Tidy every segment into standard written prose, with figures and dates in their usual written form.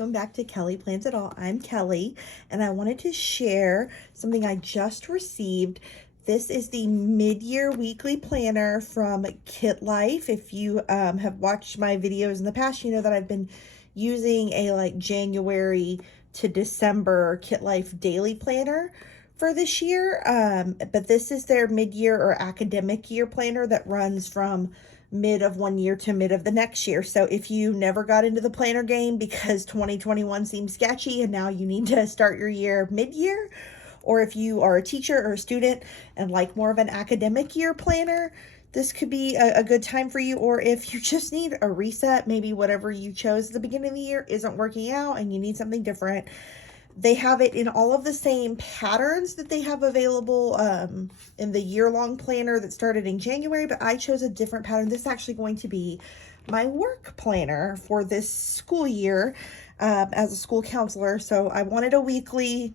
welcome back to Kelly Plans It All. I'm Kelly, and I wanted to share something I just received. This is the mid-year weekly planner from Kitlife. If you have watched my videos in the past, you know that I've been using a January to December Kitlife daily planner for this year. But this is their mid-year or academic year planner that runs from mid of one year to mid of the next year. So if you never got into the planner game because 2021 seems sketchy and now you need to start your year mid-year, or if you are a teacher or a student and like more of an academic year planner, this could be a good time for you. Or if you just need a reset, maybe whatever you chose at the beginning of the year isn't working out and you need something different. They have it in all of the same patterns that they have available in the year-long planner that started in January, but I chose a different pattern. This is actually going to be my work planner for this school year as a school counselor. So I wanted a weekly,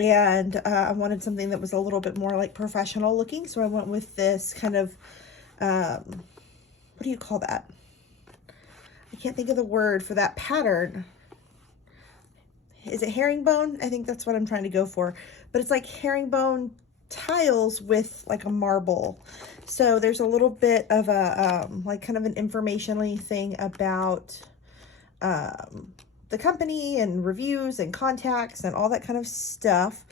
and I wanted something that was a little bit more like professional looking. So I went with this kind of, what do you call that? I can't think of the word for that pattern. Is it herringbone? I think that's what I'm trying to go for. But it's like herringbone tiles with like a marble. So there's a little bit of a, like kind of an informational thing about the company and reviews and contacts and all that kind of stuff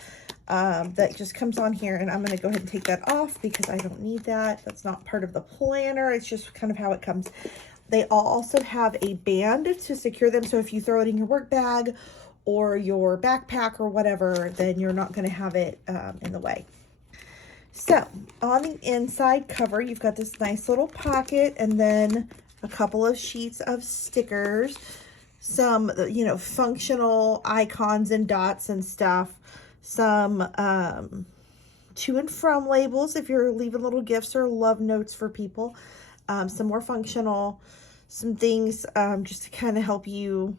that just comes on here. And I'm going to go ahead and take that off because I don't need that. That's not part of the planner. It's just kind of how it comes. They all also have a band to secure them. So if you throw it in your work bag or your backpack or whatever, then you're not going to have it in the way. So on the inside cover, you've got this nice little pocket and then a couple of sheets of stickers, some, functional icons and dots and stuff, some to and from labels if you're leaving little gifts or love notes for people, some more functional, some things just to kind of help you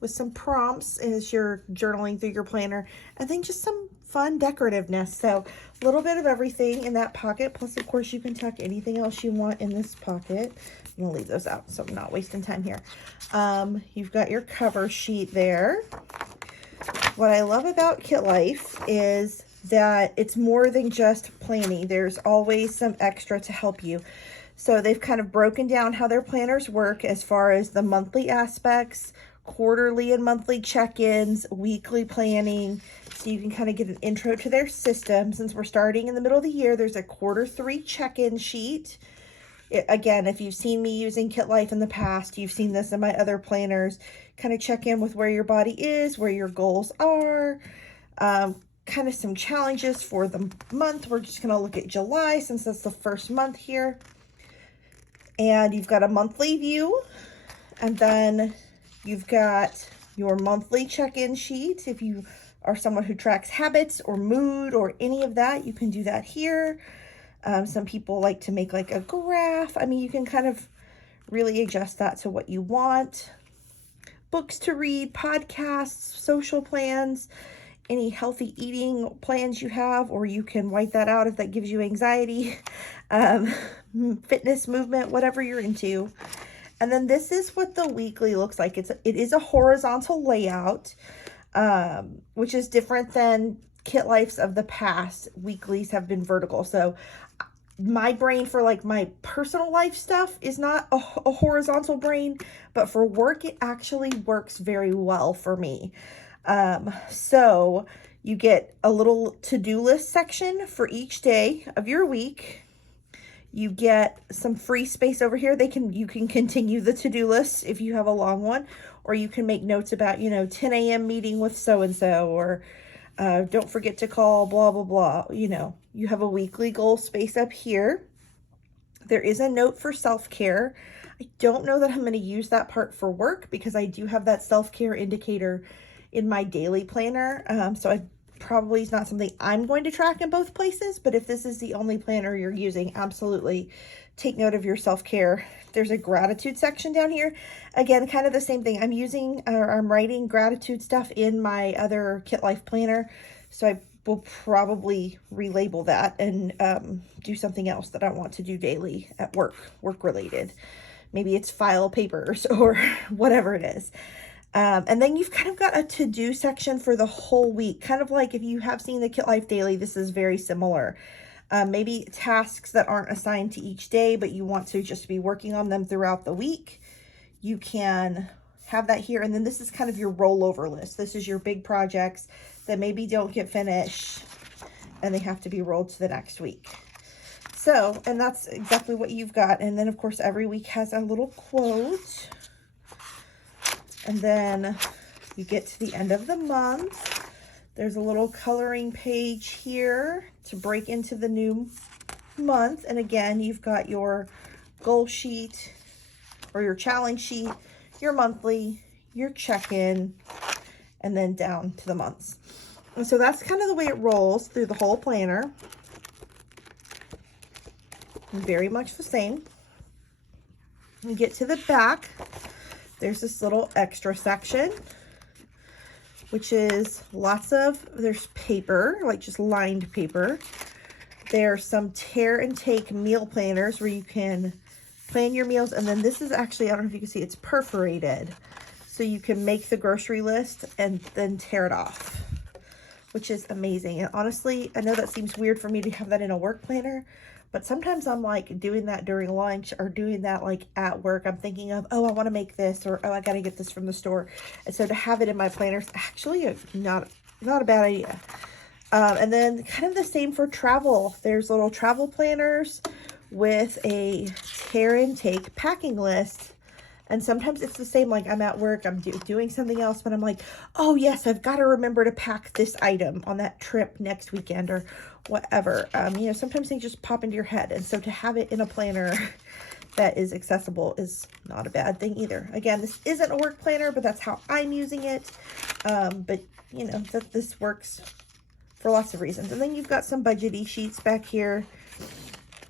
with some prompts as you're journaling through your planner, and then just some fun decorativeness. So a little bit of everything in that pocket. Plus, of course, you can tuck anything else you want in this pocket. I'm gonna leave those out so I'm not wasting time here. You've got your cover sheet there. What I love about Kitlife is that it's more than just planning. There's always some extra to help you. So they've kind of broken down how their planners work as far as the monthly aspects, quarterly and monthly check-ins, weekly planning, so you can kind of get an intro to their system. Since we're starting in the middle of the year, there's a Q3 check-in sheet. Again, if you've seen me using Kitlife in the past, you've seen this in my other planners. Kind of check in with where your body is, where your goals are, kind of some challenges for the month. We're just going to look at July since that's the first month here. And you've got a monthly view, and then you've got your monthly check-in sheet. If you are someone who tracks habits or mood or any of that, you can do that here. Some people like to make like a graph. I mean, you can kind of really adjust that to what you want. Books to read, podcasts, social plans, any healthy eating plans you have, or you can white that out if that gives you anxiety. Fitness, movement, whatever you're into. And then this is what the weekly looks like. It is a horizontal layout, which is different than Kitlife's of the past. Weeklies have been vertical. So my brain for like my personal life stuff is not a horizontal brain, but for work, it actually works very well for me. So you get a little to-do list section for each day of your week. You get some free space over here. You can continue the to-do list if you have a long one, or you can make notes about, 10 a.m. meeting with so-and-so, or don't forget to call blah, blah, blah. You have a weekly goal space up here. There is a note for self-care. I don't know that I'm going to use that part for work because I do have that self-care indicator in my daily planner. So I probably is not something I'm going to track in both places, but if this is the only planner you're using, absolutely take note of your self-care. There's a gratitude section down here. Again, kind of the same thing. I'm writing gratitude stuff in my other Kitlife planner, so I will probably relabel that and do something else that I want to do daily at work related. Maybe it's file papers or whatever it is. And then you've kind of got a to-do section for the whole week. Kind of like if you have seen the Kitlife Daily, this is very similar. Maybe tasks that aren't assigned to each day, but you want to just be working on them throughout the week. You can have that here. And then this is kind of your rollover list. This is your big projects that maybe don't get finished and they have to be rolled to the next week. So, and that's exactly what you've got. And then of course, every week has a little quote. And then you get to the end of the month. There's a little coloring page here to break into the new month. And again, you've got your goal sheet or your challenge sheet, your monthly, your check-in, and then down to the months. And so that's kind of the way it rolls through the whole planner. Very much the same. We get to the back. There's this little extra section, which is there's paper, like just lined paper. There's some tear and take meal planners where you can plan your meals. And then this is actually, I don't know if you can see, it's perforated. So you can make the grocery list and then tear it off, which is amazing. And honestly, I know that seems weird for me to have that in a work planner, but sometimes I'm like doing that during lunch or doing that like at work. I'm thinking of, oh, I want to make this, or oh, I got to get this from the store. And so to have it in my planner is actually not a bad idea. And then kind of the same for travel. There's little travel planners with a tear and take packing list. And sometimes it's the same, like I'm at work, I'm doing something else, but I'm like, oh yes, I've got to remember to pack this item on that trip next weekend or whatever. You know, sometimes they just pop into your head. And so to have it in a planner that is accessible is not a bad thing either. Again, this isn't a work planner, but that's how I'm using it. But you know, this works for lots of reasons. And then you've got some budget-y sheets back here.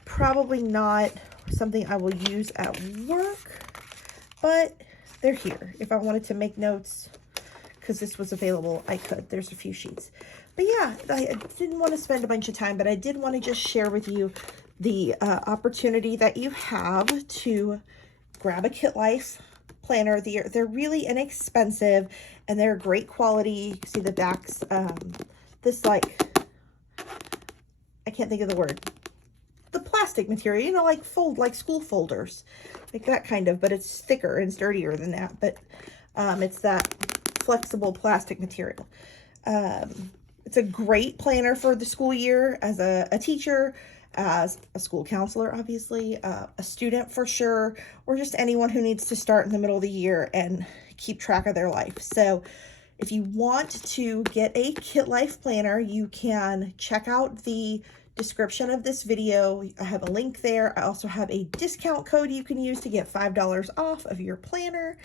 Probably not something I will use at work, but they're here. If I wanted to make notes, because this was available, I could. There's a few sheets. But yeah, I didn't want to spend a bunch of time, but I did want to just share with you the opportunity that you have to grab a Kitlife planner. They're really inexpensive, and they're great quality. See the backs, this like, I can't think of the word. The plastic material, you know, like school folders, like that kind of, but it's thicker and sturdier than that. But it's that flexible plastic material. It's a great planner for the school year as a teacher, as a school counselor, obviously, a student for sure, or just anyone who needs to start in the middle of the year and keep track of their life. So if you want to get a Kitlife planner, you can check out the description of this video. I have a link there. I also have a discount code you can use to get $5 off of your planner.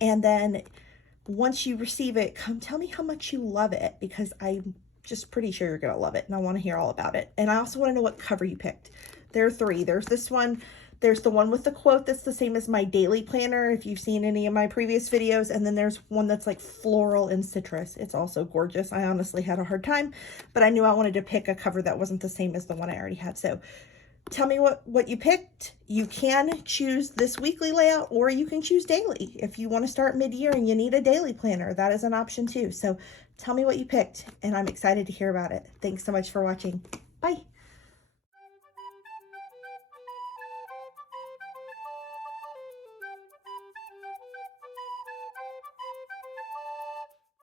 And then once you receive it, come tell me how much you love it, because I'm just pretty sure you're going to love it and I want to hear all about it. And I also want to know what cover you picked. There are three. There's this one. There's the one with the quote that's the same as my daily planner, if you've seen any of my previous videos. And then there's one that's like floral and citrus. It's also gorgeous. I honestly had a hard time, but I knew I wanted to pick a cover that wasn't the same as the one I already had. So tell me what you picked. You can choose this weekly layout, or you can choose daily. If you want to start mid-year and you need a daily planner, that is an option too. So tell me what you picked, and I'm excited to hear about it. Thanks so much for watching. Bye.